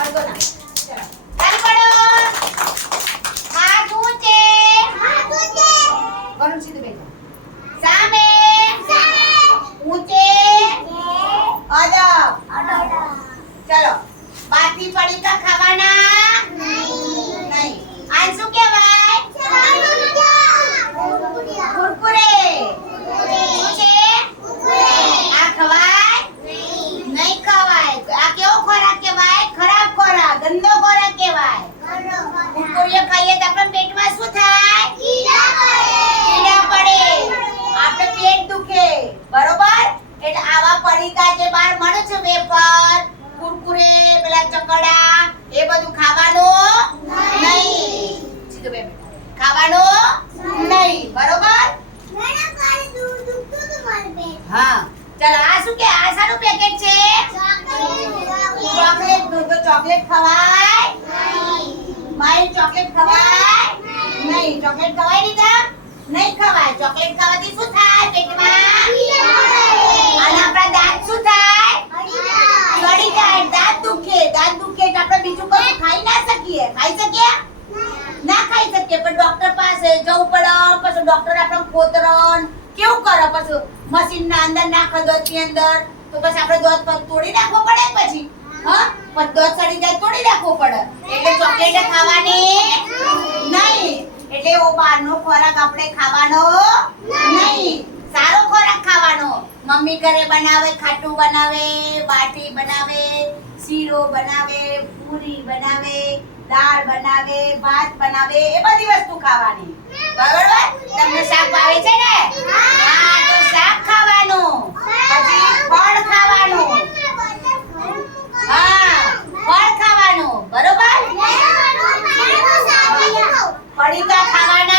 અડધો ના ચલો ચાલુ પડો હાથ ઊંચે વરુણ સીધું બેઠો સામે ઊંચે અદબ ચલો બાથી પડીકા ખાવાના નહીં આ શું કહેવાય કુરકુરે શું છે આ ખવાય નહીં ખવાય આ કેવો ખોરાક કહેવાય ખરાબ ખોરાક ગંદો ખોરાક કહેવાય કુરકુરિયા ખાઈએ તો આપણા પેટમાં શું થાય કીડા પડે આપણે પેટ દુખે બરોબર એટલે આવા પડીકા જે બહાર મળે છે વેફર કુરકુરે પેલા ચકડા એ બધું ખાવાનું નહીં સીધું બે મિનિટ. ખાવાનું? નહીં. બરોબર? હા. ચાલો આ શું કે? આ સારું પેકેટ છે? ચોકલેટ. નું તો ચોકલેટ ખવાય? મારી ચોકલેટ ખવાય? નહીં. ચોકલેટ ખવાય દીધા નહીં ખવાય. ચોકલેટ ખાવાથી શું થાય પેટમાં? અને આપણા દાંત શું થાય? સડી જાય. દાંત દુખે. દાંત દુખે આપણે બીજું કશું ખાઈ ના શકીએ. ખાઈ શકીએ? ના ખાઈ શકીએ, પણ ડોક્ટર પાસે જવું પડે, પછી ડોક્ટર આપણે ખોતરણ કેવું કરે પછી? મશીન ના અંદર નાખો દોતની અંદર. તો પછી આપણે દોધ પર તોડી નાખવો પડે પછી? હા? પણ દોધ સડી જાય તોડી નાખવો પડે. એટલે ચોકલેટ ખાવાની નહીં. એટલે એવો બહારનો ખોરાક આપણે ખાવાનો નહીં સારો ખોરાક ખાવાનો મમ્મી ઘરે બનાવે ખાટું બનાવે બાટી બનાવે શીરો બનાવે પૂરી બનાવે દાળ બનાવે ભાત બનાવે એ બધી વસ્તુ ખાવાની. બરોબર? તમને શાક ભાવે છે ને? હા તો શાક ખાવાનું. પછી ફળ ખાવાનું. હા ફળ ખાવાનું. બરોબર? પડીકા ખાવાના.